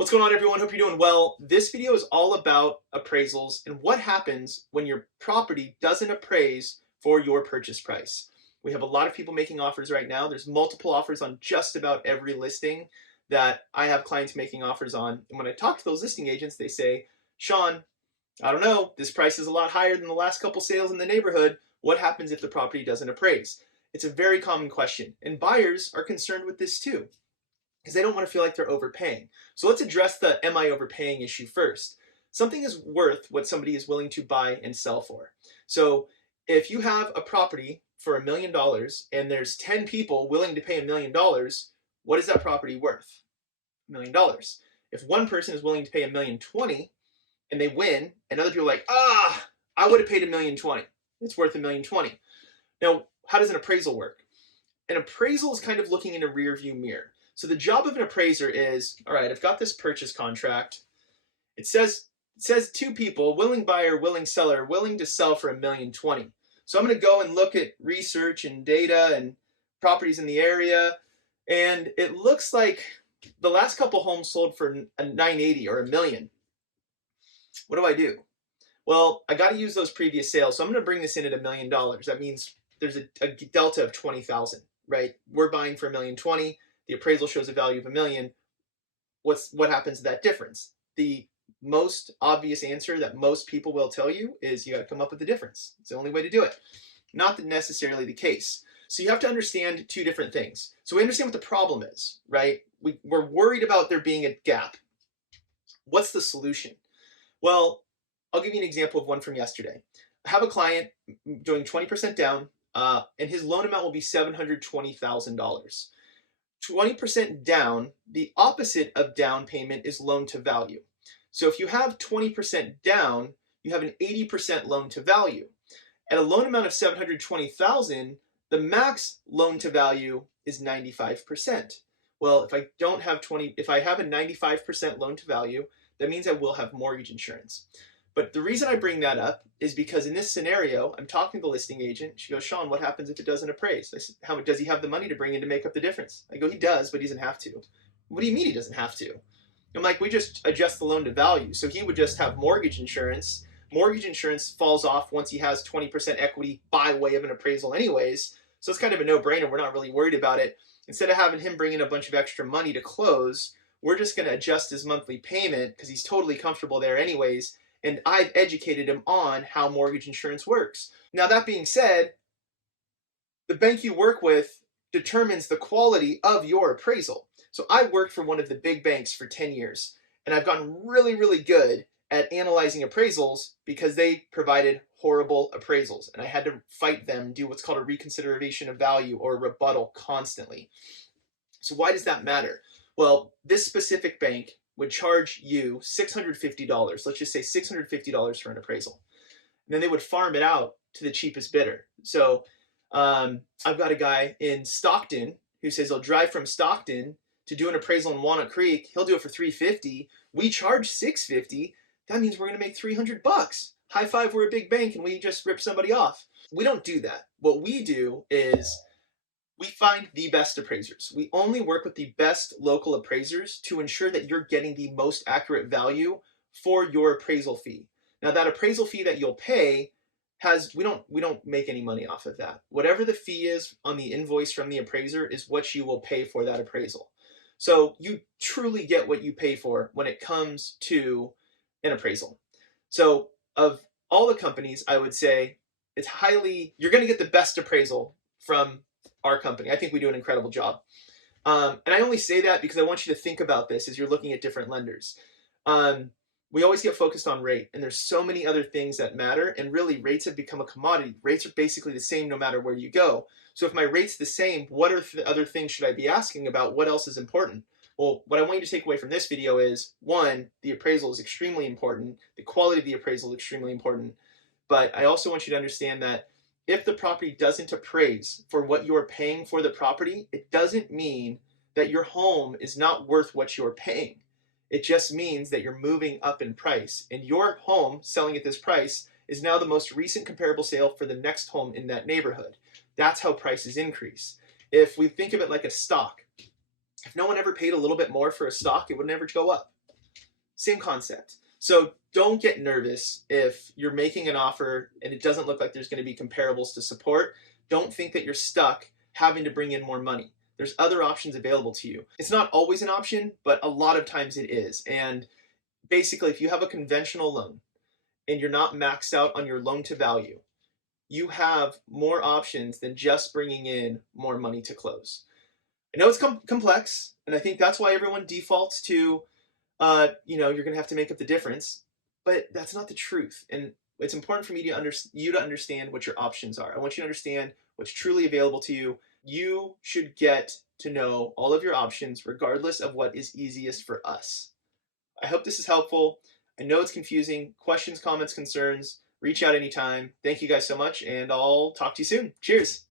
What's going on, everyone? Hope you're doing well. This video is all about appraisals and what happens when your property doesn't appraise for your purchase price. We have a lot of people making offers right now. There's multiple offers on just about every listing that I have clients making offers on. And when I talk to those listing agents, they say, Sean, I don't know, this price is a lot higher than the last couple sales in the neighborhood. What happens if the property doesn't appraise? It's a very common question, and buyers are concerned with this too, because they don't want to feel like they're overpaying. So let's address the am I overpaying issue first. Something is worth what somebody is willing to buy and sell for. So if you have a property for $1 million and there's 10 people willing to pay $1 million, what is that property worth? $1 million. If one person is willing to pay $1,020,000 and they win, and other people are like, I would have paid $1,020,000. It's worth $1,020,000. Now, how does an appraisal work? An appraisal is kind of looking in a rear view mirror. So the job of an appraiser is, all right, I've got this purchase contract. It says two people, willing buyer, willing seller, willing to sell for $1,020,000. So I'm going to go and look at research and data and properties in the area, and it looks like the last couple homes sold for a $980,000 or $1 million. What do I do? Well, I got to use those previous sales, so I'm going to bring this in at $1 million. That means there's a delta of $20,000, right? We're buying for $1,020,000. The appraisal shows a value of $1 million. What happens to that difference? The most obvious answer that most people will tell you is you got to come up with the difference. It's the only way to do it. Not necessarily the case. So you have to understand two different things. So we understand what the problem is, right? We're worried about there being a gap. What's the solution? Well, I'll give you an example of one from yesterday. I have a client doing 20% down, and his loan amount will be $720,000. 20% down, the opposite of down payment is loan to value. So if you have 20% down, you have an 80% loan to value. At a loan amount of $720,000, the max loan to value is 95%. Well, if I have a 95% loan to value, that means I will have mortgage insurance. But the reason I bring that up is because in this scenario, I'm talking to the listing agent. She goes, Sean, what happens if it doesn't appraise? I said, how does he have the money to bring in to make up the difference? I go, he does, but he doesn't have to. What do you mean he doesn't have to? I'm like, we just adjust the loan to value. So he would just have mortgage insurance. Mortgage insurance falls off once he has 20% equity by way of an appraisal anyways. So it's kind of a no-brainer. We're not really worried about it. Instead of having him bring in a bunch of extra money to close, we're just going to adjust his monthly payment because he's totally comfortable there anyways. And I've educated him on how mortgage insurance works. Now, that being said, the bank you work with determines the quality of your appraisal. So I worked for one of the big banks for 10 years, and I've gotten really, really good at analyzing appraisals because they provided horrible appraisals, and I had to fight them, do what's called a reconsideration of value or a rebuttal constantly. So why does that matter? Well, this specific bank would charge you $650, let's just say $650 for an appraisal. And then they would farm it out to the cheapest bidder. So I've got a guy in Stockton who says he'll drive from Stockton to do an appraisal in Walnut Creek. He'll do it for $350. We charge $650. That means we're going to make $300. High five, we're a big bank and we just rip somebody off. We don't do that. What we do is we find the best appraisers. We only work with the best local appraisers to ensure that you're getting the most accurate value for your appraisal fee. Now, that appraisal fee that you'll pay we don't make any money off of that. Whatever the fee is on the invoice from the appraiser is what you will pay for that appraisal. So you truly get what you pay for when it comes to an appraisal. So of all the companies, I would say you're going to get the best appraisal from our company. I think we do an incredible job. And I only say that because I want you to think about this as you're looking at different lenders. We always get focused on rate, and there's so many other things that matter, and really rates have become a commodity. Rates are basically the same no matter where you go. So if my rate's the same, what other things should I be asking about? What else is important? Well, what I want you to take away from this video is, one, the appraisal is extremely important. The quality of the appraisal is extremely important. But I also want you to understand that if the property doesn't appraise for what you're paying for the property, it doesn't mean that your home is not worth what you're paying. It just means that you're moving up in price, and your home selling at this price is now the most recent comparable sale for the next home in that neighborhood. That's how prices increase. If we think of it like a stock, if no one ever paid a little bit more for a stock, it would never go up. Same concept. So don't get nervous if you're making an offer and it doesn't look like there's going to be comparables to support. Don't think that you're stuck having to bring in more money. There's other options available to you. It's not always an option, but a lot of times it is. And basically, if you have a conventional loan and you're not maxed out on your loan to value, you have more options than just bringing in more money to close. I know it's complex, and I think that's why everyone defaults to, you're going to have to make up the difference, but that's not the truth. And it's important for me to you to understand what your options are. I want you to understand what's truly available to you. You should get to know all of your options, regardless of what is easiest for us. I hope this is helpful. I know it's confusing. Questions, comments, concerns, reach out anytime. Thank you guys so much, and I'll talk to you soon. Cheers.